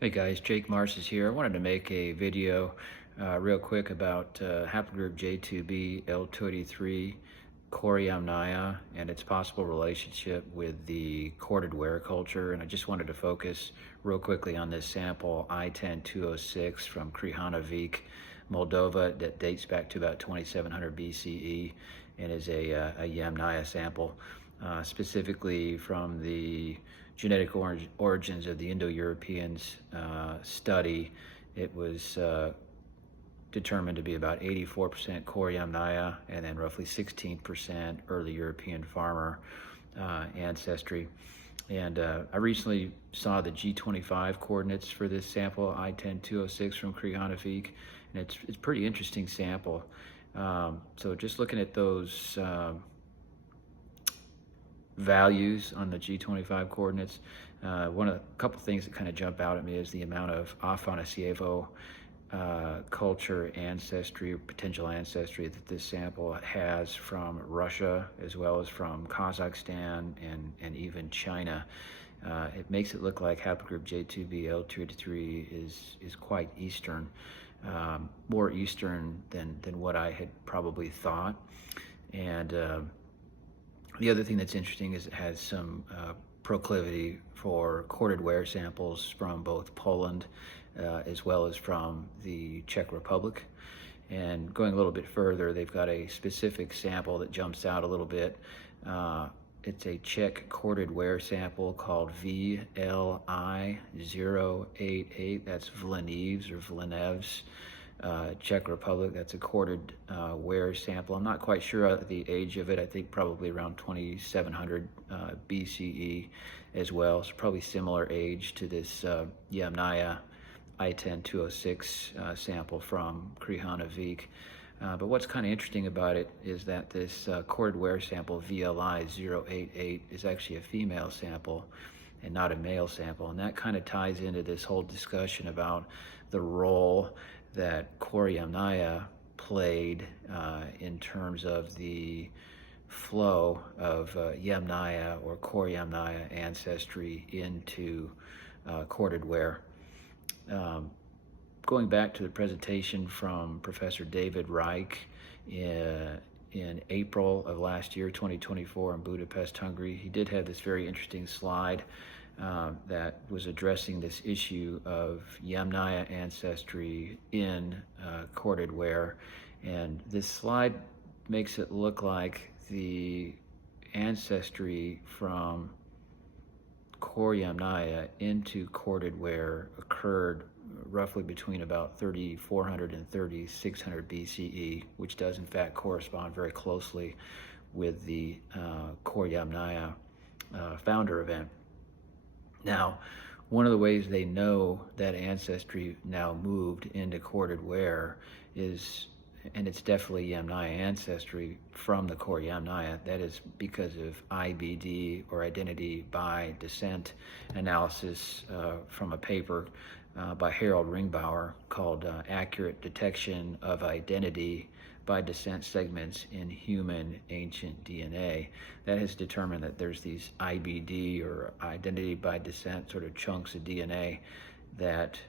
Hey guys, Jake Mars is here. I wanted to make a video real quick about Haplogroup J2b L283 Yamnaya and its possible relationship with the corded ware culture. And I just wanted to focus real quickly on this sample I-10206 from Krihanovik, Moldova, that dates back to about 2700 BCE and is a Yamnaya sample, specifically from the genetic origins of the Indo-Europeans study. It was determined to be about 84% Yamnaya and then roughly 16% early European farmer ancestry. And I recently saw the G25 coordinates for this sample, I-10206 from Krihanovik, and it's a pretty interesting sample. So just looking at those values on the G25 coordinates, a couple things that kind of jump out at me is the amount of Afanasyevo culture ancestry, or potential ancestry, that this sample has from Russia as well as from Kazakhstan and even China. It makes it look like haplogroup J2b L283 is quite Eastern, more Eastern than what I had probably thought. And the other thing that's interesting is it has some proclivity for corded ware samples from both Poland as well as from the Czech Republic. And going a little bit further, they've got a specific sample that jumps out a little bit. It's a Czech corded ware sample called VLI088. That's Vleneves or Vlenevs, Czech Republic. That's a corded ware sample. I'm not quite sure the age of it. I think probably around 2700 BCE as well. So probably similar age to this Yamnaya I-10206 sample from Krihanovik. But what's kind of interesting about it is that this corded ware sample, VLI088, is actually a female sample and not a male sample. And that kind of ties into this whole discussion about the role that Yamnaya played in terms of the flow of Yamnaya or Yamnaya ancestry into corded ware. Going back to the presentation from Professor David Reich in April of last year, 2024, in Budapest, Hungary, he did have this very interesting slide that was addressing this issue of Yamnaya ancestry in corded ware. And this slide makes it look like the ancestry from Yamnaya into corded ware occurred roughly between about 3400 and 3600 BCE, which does in fact correspond very closely with the Yamnaya founder event. Now, one of the ways they know that ancestry now moved into corded ware is, and it's definitely Yamnaya ancestry from the Yamnaya, that is because of IBD, or identity by descent analysis, from a paper by Harold Ringbauer called Accurate Detection of Identity by Descent Segments in Human Ancient DNA. That has determined that there's these IBD, or identity by descent, sort of chunks of DNA that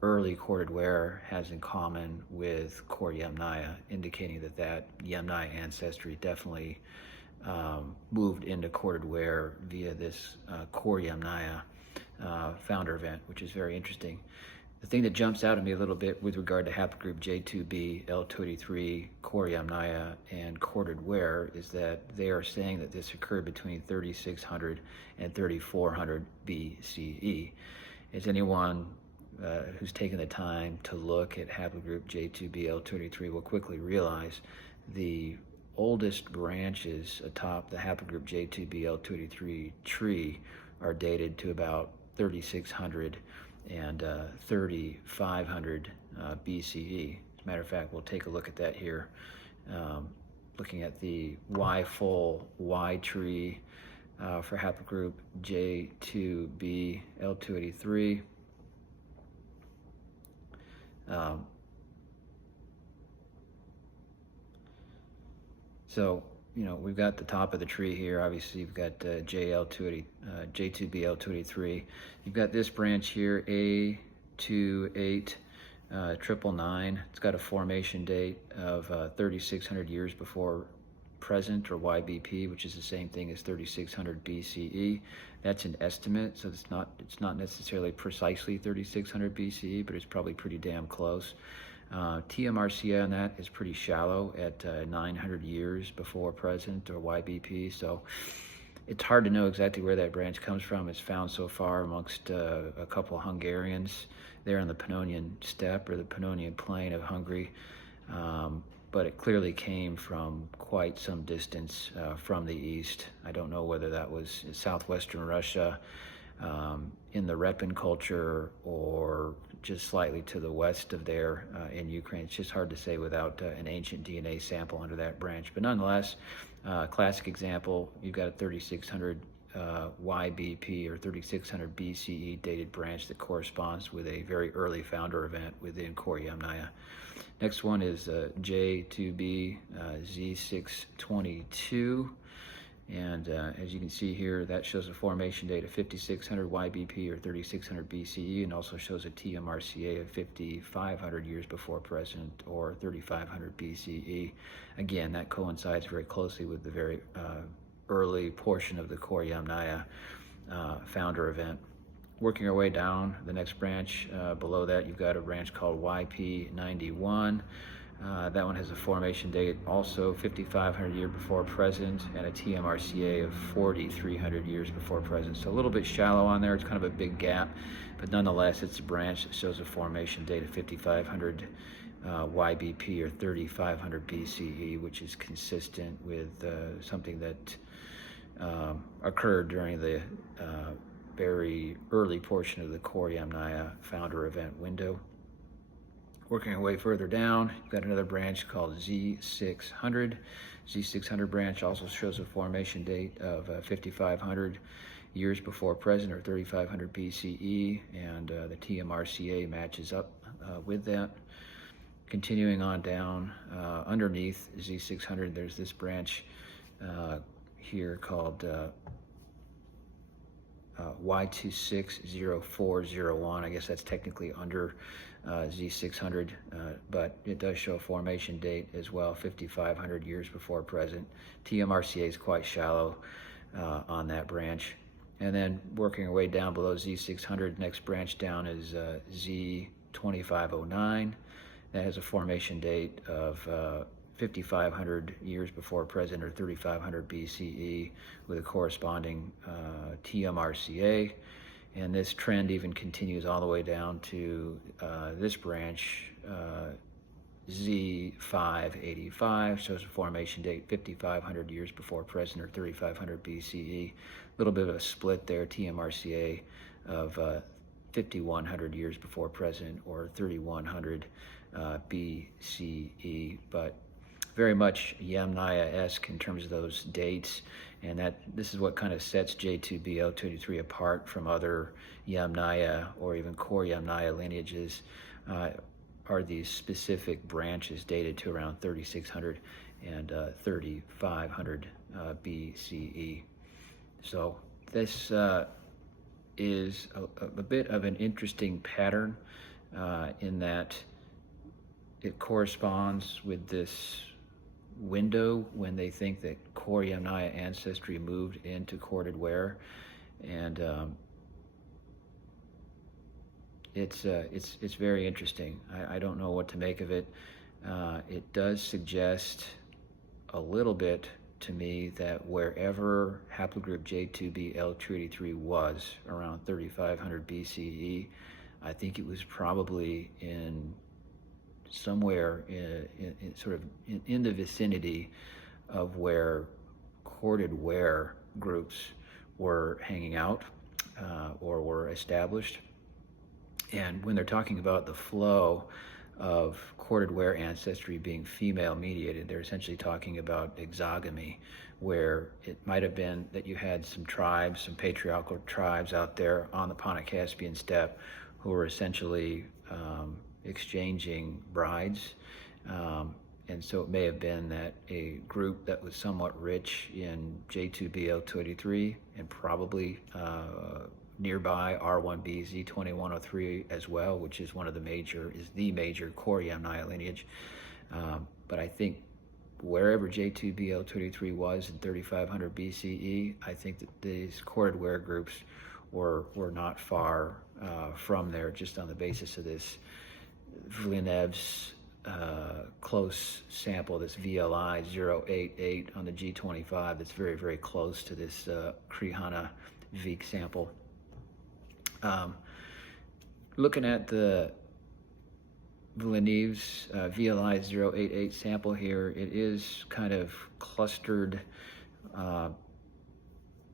early corded ware has in common with Yamnaya, indicating that Yamnaya ancestry definitely moved into corded ware via this Yamnaya founder event, which is very interesting. The thing that jumps out at me a little bit with regard to haplogroup J2b L283 Yamnaya and corded ware is that they are saying that this occurred between 3600 and 3400 BCE. As anyone who's taken the time to look at haplogroup J2b L283 will quickly realize, the oldest branches atop the haplogroup J2b L283 tree are dated to about 3600 and 3500 BCE. As a matter of fact, we'll take a look at that here, looking at the Y-full Y tree for haplogroup J2b L283. So, we've got the top of the tree here. Obviously, you've got J2b L283. You've got this branch here, A L283. It's got a formation date of 3,600 years before present, or YBP, which is the same thing as 3,600 BCE. That's an estimate, so it's not necessarily precisely 3,600 BCE, but it's probably pretty damn close. TMRCA on that is pretty shallow at 900 years before present, or YBP. So it's hard to know exactly where that branch comes from. It's found so far amongst a couple Hungarians there on the Pannonian Steppe, or the Pannonian Plain of Hungary. But it clearly came from quite some distance from the east. I don't know whether that was in southwestern Russia, in the Repin culture, or just slightly to the west of there in Ukraine. It's just hard to say without an ancient DNA sample under that branch. But nonetheless, classic example, you've got a 3600 YBP, or 3600 BCE dated branch that corresponds with a very early founder event within core Yamnaya. Next one is J2b Z622, and as you can see here, that shows a formation date of 5600 YBP, or 3600 BCE, and also shows a TMRCA of 5500 years before present, or 3500 BCE. Again, that coincides very closely with the very early portion of the core Yamnaya founder event. Working our way down, the next branch below that, you've got a branch called YP91. That one has a formation date also 5,500 years before present, and a TMRCA of 4,300 years before present. So a little bit shallow on there. It's kind of a big gap, but nonetheless, it's a branch that shows a formation date of 5,500 YBP, or 3,500 BCE, which is consistent with something that occurred during the very early portion of the core Yamnaya founder event window. Working our way further down, you've got another branch called Z600. Z600 branch also shows a formation date of 5,500 years before present, or 3,500 BCE, and the TMRCA matches up with that. Continuing on down, underneath Z600, there's this branch here called Y260401. I guess that's technically under Z600, but it does show a formation date as well, 5,500 years before present. TMRCA is quite shallow on that branch. And then working our way down below Z600, next branch down is Z2509. That has a formation date of 5,500 years before present, or 3,500 BCE, with a corresponding TMRCA. And this trend even continues all the way down to this branch, Z585, shows a formation date 5,500 years before present, or 3,500 BCE. A little bit of a split there, TMRCA of 5,100 years before present, or 3,100 BCE, but very much Yamnaya-esque in terms of those dates, and this is what kind of sets J2b L283 apart from other Yamnaya or even core Yamnaya lineages, are these specific branches dated to around 3,600 and 3,500 BCE. So this is a bit of an interesting pattern in that it corresponds with this window when they think that core Yamnaya ancestry moved into corded Ware, and it's very interesting. I don't know what to make of it. It does suggest a little bit to me that wherever haplogroup J2b L283 was around 3,500 BCE, I think it was probably in somewhere in the vicinity of where corded Ware groups were hanging out or were established. And when they're talking about the flow of corded Ware ancestry being female mediated, they're essentially talking about exogamy, where it might have been that you had some tribes, some patriarchal tribes out there on the Pontic-Caspian steppe who were essentially exchanging brides, and so it may have been that a group that was somewhat rich in J2b L283 and probably nearby R1b Z2103 as well, which is the major core Yamnaya lineage. But I think wherever J2b L283 was in 3500 BCE, I think that these corded Ware groups were not far from there, just on the basis of this Villeneuve's close sample, this VLI 088 on the G25, that's very, very close to this Krihana Vik sample. Looking at the Villeneuve's VLI 088 sample here, it is kind of clustered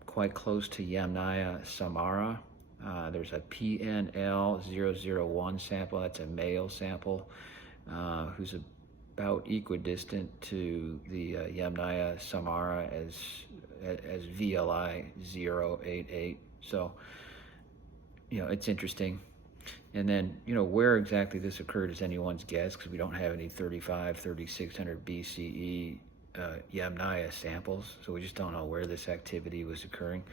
quite close to Yamnaya Samara. There's a PNL 001 sample, that's a male sample, who's about equidistant to the Yamnaya Samara as VLI 088. So, it's interesting. And then, where exactly this occurred is anyone's guess, because we don't have any 3600 BCE Yamnaya samples, so we just don't know where this activity was occurring.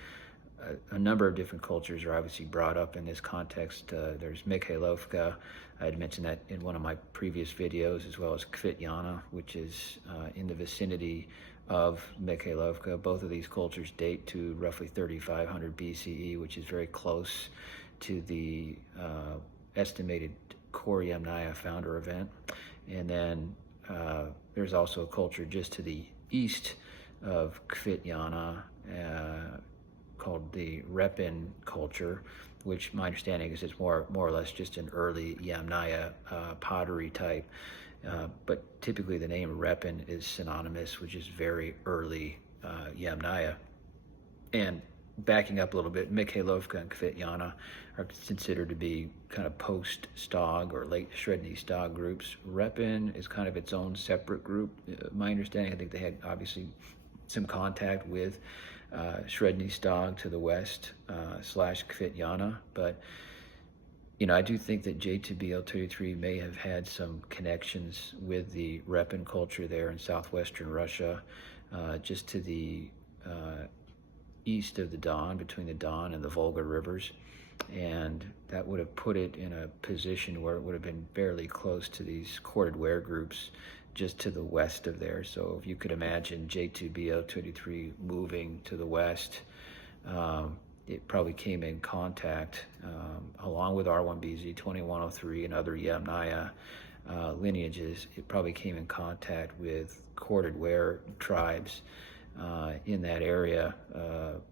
A number of different cultures are obviously brought up in this context. There's Mikhailovka, I had mentioned that in one of my previous videos, as well as Kvityana, which is in the vicinity of Mikhailovka. Both of these cultures date to roughly 3500 BCE, which is very close to the estimated core Yamnaya founder event. And then there's also a culture just to the east of Kvityana called the Repin culture, which my understanding is it's more or less just an early Yamnaya pottery type. But typically the name Repin is synonymous, which is very early Yamnaya. And backing up a little bit, Mikhailovka and Kvityana are considered to be kind of post-Stog or late Sredny Stog groups. Repin is kind of its own separate group. My understanding, I think they had obviously some contact with Sredny Stog to the west slash Kvityana, but I do think that J2b L283 may have had some connections with the Repin culture there in southwestern Russia, just to the east of the Don, between the Don and the Volga rivers, and that would have put it in a position where it would have been fairly close to these corded Ware groups just to the west of there. So if you could imagine J2b L283 moving to the west, it probably came in contact along with R1b Z2103 and other Yamnaya lineages. It probably came in contact with corded Ware tribes in that area,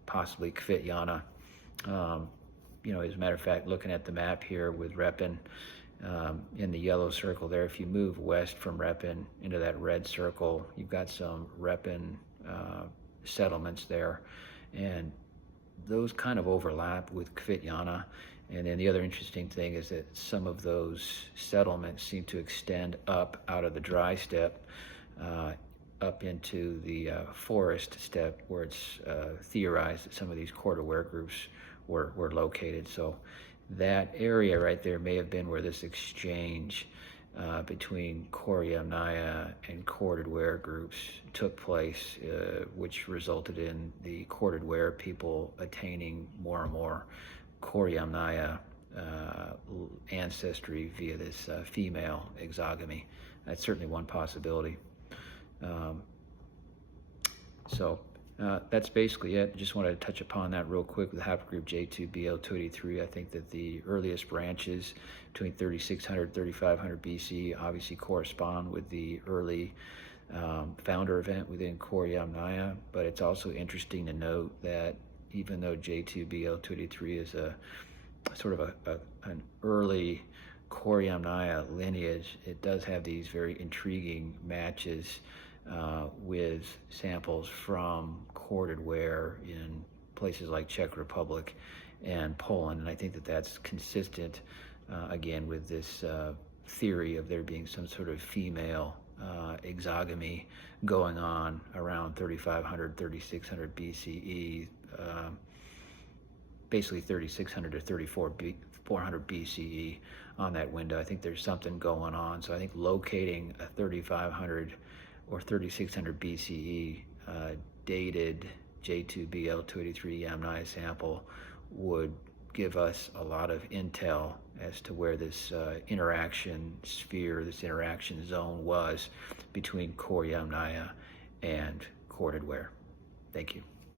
possibly Kvityana. As a matter of fact, looking at the map here with Repin in the yellow circle there, if you move west from Repin into that red circle, you've got some Repin settlements there, and those kind of overlap with Kvityana. And then the other interesting thing is that some of those settlements seem to extend up out of the dry steppe up into the forest steppe, where it's theorized that some of these corded Ware groups were located. So that area right there may have been where this exchange between core Yamnaya and corded Ware groups took place, which resulted in the corded Ware people attaining more and more core Yamnaya ancestry via this female exogamy. That's certainly one possibility. That's basically it. Just wanted to touch upon that real quick with the haplogroup J2b L283. I think that the earliest branches between 3600 3500 BC obviously correspond with the early founder event within core Yamnaya, but it's also interesting to note that even though J2b L283 is a sort of an early core Yamnaya lineage, it does have these very intriguing matches with samples from corded Ware in places like Czech Republic and Poland. And I think that that's consistent, again, with this theory of there being some sort of female exogamy going on around 3500, 3600 BCE, basically 3600 to 3400 BCE on that window. I think there's something going on. So I think locating a 3500 or 3600 BCE dated J2b L283 Yamnaya sample would give us a lot of intel as to where this interaction sphere, this interaction zone was between core Yamnaya and corded Ware. Thank you.